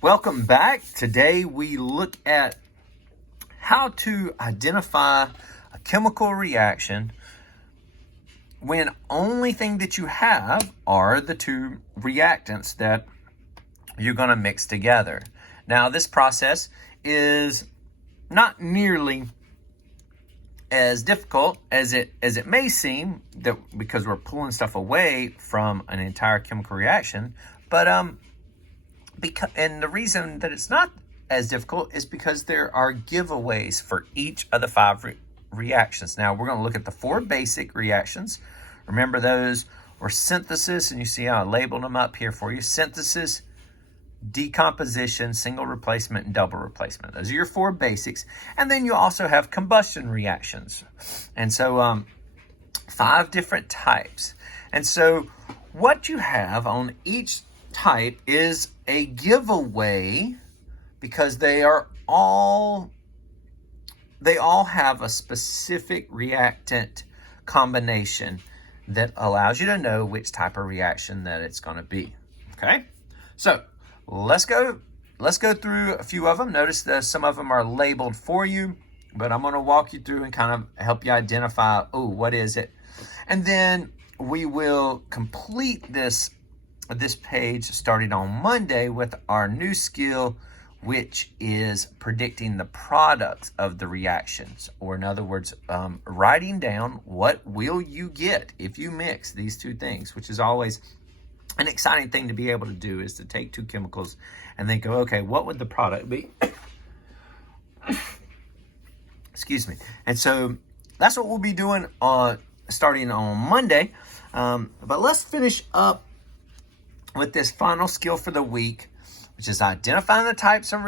Welcome back. Today we look at how to identify a chemical reaction when only thing that you have are the two reactants that you're going to mix together. Now this process is not nearly as difficult as it may seem, that because we're pulling stuff away from an entire chemical reaction, but and the reason that it's not as difficult is because there are giveaways for each of the five reactions. Now we're going to look at the four basic reactions. Remember, those were synthesis, and you see how I labeled them up here for you: synthesis, decomposition, single replacement, and double replacement. Those are your four basics. And then you also have combustion reactions. And so 5 different types. And so what you have on each type is a giveaway, because they all have a specific reactant combination that allows you to know which type of reaction that it's going to be. Okay, so let's go through a few of them. Notice that some of them are labeled for you, but I'm going to walk you through and kind of help you identify, what is it? And then we will complete this page starting on Monday with our new skill, which is predicting the products of the reactions, or in other words, writing down what will you get if you mix these two things, which is always an exciting thing to be able to do, is to take two chemicals and then go, okay, what would the product be? Excuse me. And so that's what we'll be doing starting on Monday. But let's finish up with this final skill for the week, which is identifying the types of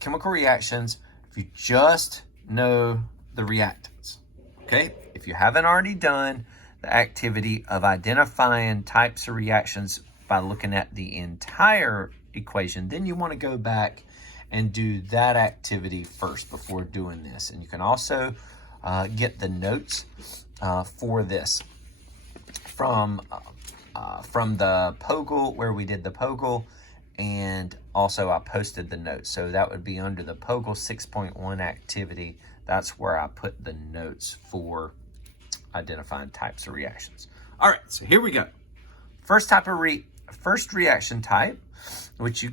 chemical reactions if you just know the reactants. Okay? If you haven't already done the activity of identifying types of reactions by looking at the entire equation, then you want to go back and do that activity first before doing this. And you can also get the notes for this from the POGL, where we did the POGL, and also I posted the notes. So that would be under the POGL 6.1 activity. That's where I put the notes for identifying types of reactions. All right, so here we go. First reaction type, which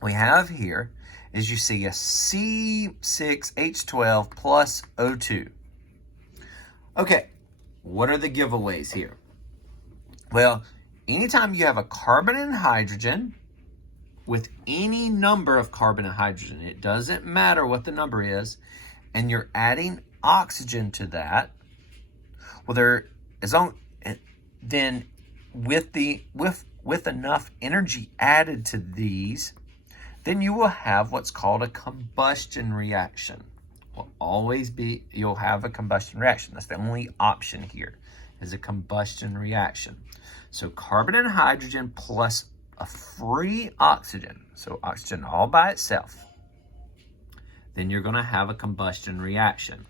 we have here, is you see a C6H12 plus O2. Okay, what are the giveaways here? Well, anytime you have a carbon and hydrogen with any number of carbon and hydrogen, it doesn't matter what the number is, and you're adding oxygen to that, then with enough energy added to these, then you will have what's called a combustion reaction. You'll have a combustion reaction. That's the only option here, is a combustion reaction. So carbon and hydrogen plus a free oxygen, so oxygen all by itself, then you're going to have a combustion reaction.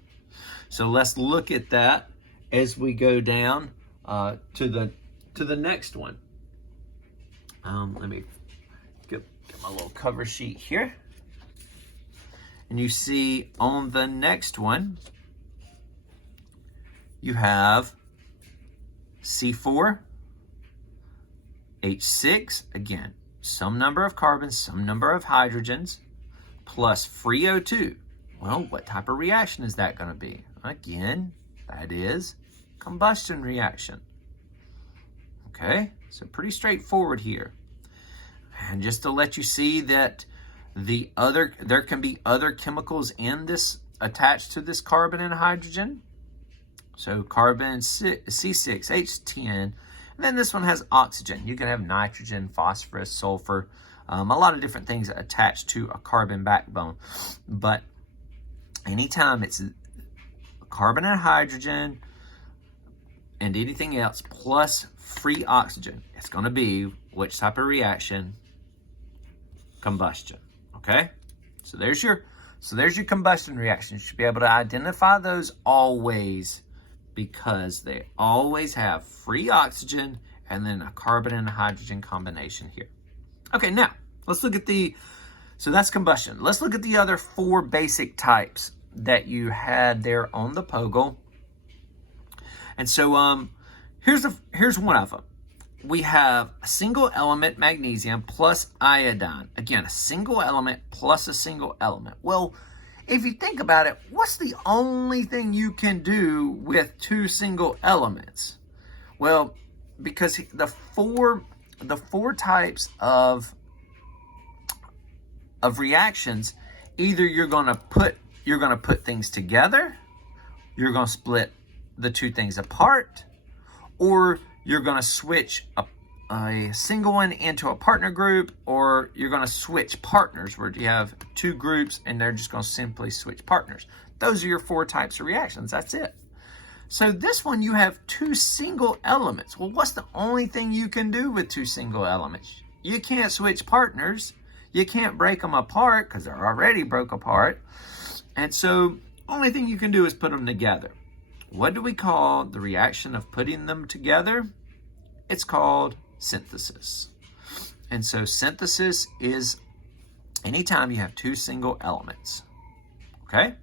So let's look at that as we go down to the next one. Let me get my little cover sheet here. And you see on the next one, you have C4, H6, again, some number of carbons, some number of hydrogens, plus free O2. Well, what type of reaction is that going to be? Again, that is combustion reaction. Okay, so pretty straightforward here. And just to let you see that there can be other chemicals in this attached to this carbon and hydrogen. So carbon, C6H10, and then this one has oxygen. You can have nitrogen, phosphorus, sulfur, a lot of different things attached to a carbon backbone. But anytime it's carbon and hydrogen and anything else plus free oxygen, it's going to be which type of reaction? Combustion. Okay? So there's your combustion reaction. You should be able to identify those always, because they always have free oxygen and then a carbon and a hydrogen combination here. Okay, now Let's look at so that's combustion. Let's look at the other 4 basic types that you had there on the Poggle. And so here's one of them. We have a single element magnesium plus iodine. Again, a single element plus a single element. Well, if you think about it, what's the only thing you can do with 2 single elements? Well, because the four types of reactions, either you're gonna put things together, you're gonna split the 2 things apart, or you're going to switch a single one into a partner group, or you're going to switch partners where you have 2 groups and they're just going to simply switch partners. Those are your 4 types of reactions. That's it. So this one, you have 2 single elements. Well, what's the only thing you can do with 2 single elements? You can't switch partners. You can't break them apart because they're already broke apart. And so only thing you can do is put them together. What do we call the reaction of putting them together? It's called synthesis. And so synthesis is anytime you have 2 single elements. Okay?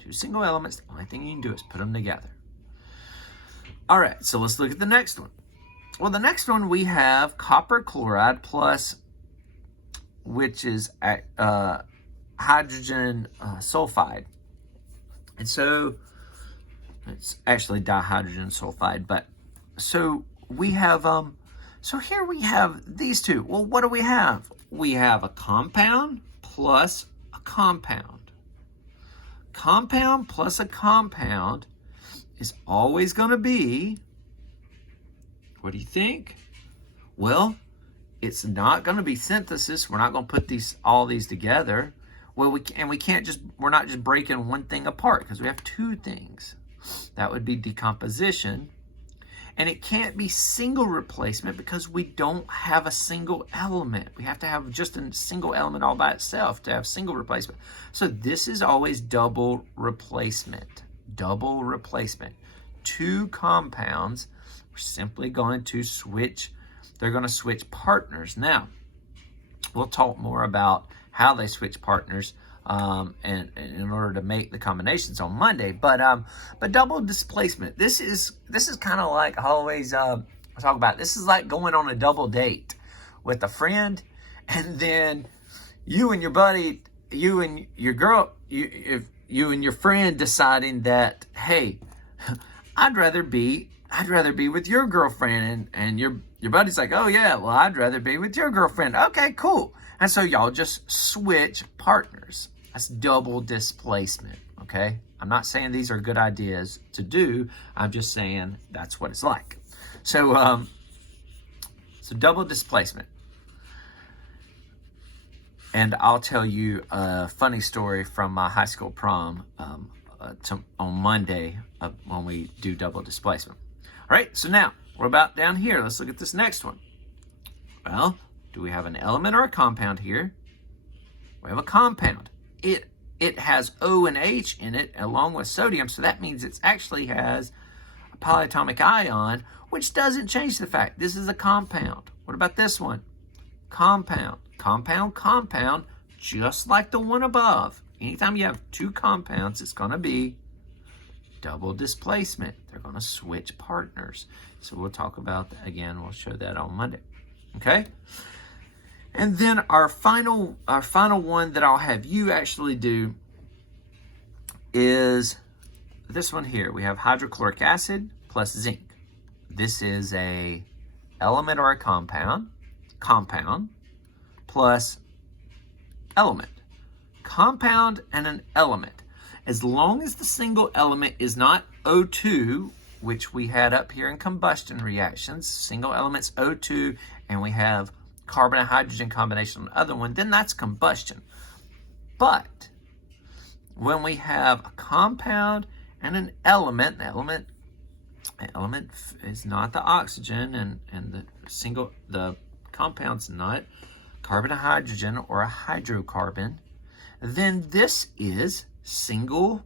2 single elements, the only thing you can do is put them together. All right, so let's look at the next one. Well, the next one we have copper chloride plus, which is hydrogen sulfide. And so it's actually dihydrogen sulfide, but so we have so here we have these 2. Well, what do we have? We have a compound plus a compound. Compound plus a compound is always going to be, what do you think? Well, it's not going to be synthesis. We're not going to put all these together. Well, we're not just breaking one thing apart because we have 2 things. That would be decomposition. And it can't be single replacement because we don't have a single element. We have to have just a single element all by itself to have single replacement. So this is always double replacement. Double replacement. 2 compounds, we're simply going to switch. They're going to switch partners. Now, we'll talk more about how they switch partners and in order to make the combinations on Monday, but double displacement. This is kind of like I always talk about. This is like going on a double date with a friend, and then you and your buddy, you and your girl, you and your friend deciding that, hey, I'd rather be with your girlfriend, and your buddy's like, oh yeah, well I'd rather be with your girlfriend. Okay, cool. And so y'all just switch partners. That's double displacement, okay? I'm not saying these are good ideas to do. I'm just saying that's what it's like. So, so double displacement. And I'll tell you a funny story from my high school prom on Monday when we do double displacement. All right, so now we're about down here. Let's look at this next one. Well, do we have an element or a compound here? We have a compound. It has O and H in it along with sodium, so that means it actually has a polyatomic ion, which doesn't change the fact this is a compound. What about this one? Compound. Compound, compound, just like the one above. Anytime you have 2 compounds, it's going to be double displacement. They're going to switch partners. So we'll talk about that again. We'll show that on Monday. Okay? And then our final one that I'll have you actually do is this one here. We have hydrochloric acid plus zinc. This is a element or a compound plus element. Compound and an element. As long as the single element is not O2, which we had up here in combustion reactions, single elements O2, and we have carbon and hydrogen combination on the other one, then that's combustion. But when we have a compound and an element, the element is not the oxygen, and the compound's not carbon and hydrogen or a hydrocarbon, then this is a single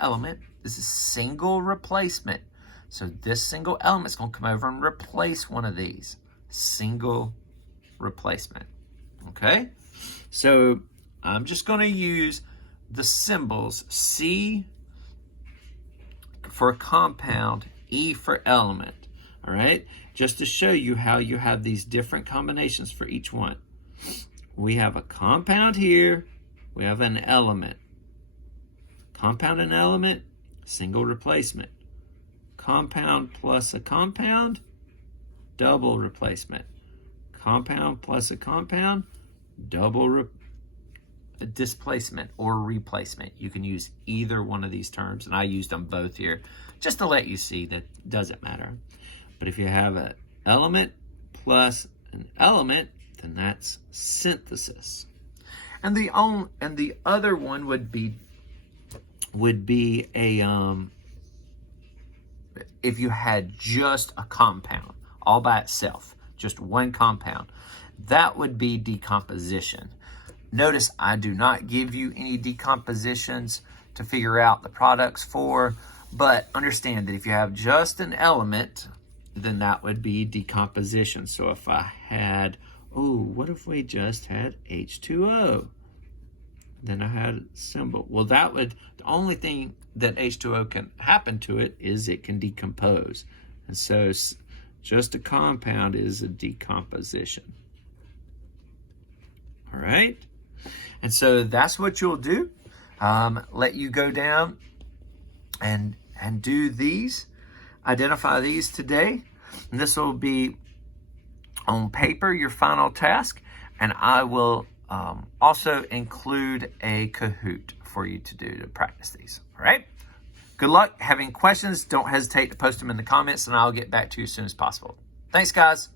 element. This is single replacement. So this single element is going to come over and replace one of these. Single replacement. Okay? So I'm just going to use the symbols C for compound, E for element. All right? Just to show you how you have these different combinations for each one. We have a compound here. We have an element. Compound and element, single replacement. Compound plus a compound, double replacement. Compound plus a compound, double displacement or replacement. You can use either one of these terms, and I used them both here just to let you see that it doesn't matter. But if you have an element plus an element, then that's synthesis. And the other one would be a if you had just a compound all by itself, just one compound, that would be decomposition. Notice I do not give you any decompositions to figure out the products for, but understand that if you have just an element, then that would be decomposition. So if I had, what if we just had H2O? Then I had a symbol. Well, that would, the only thing that H2O can happen to it is it can decompose. And so just a compound is a decomposition. All right? And so that's what you'll do. Let you go down and do these, identify these today. And this will be on paper, your final task. And I will also include a Kahoot for you to do to practice these. All right? Good luck. Having questions, don't hesitate to post them in the comments, and I'll get back to you as soon as possible. Thanks, guys.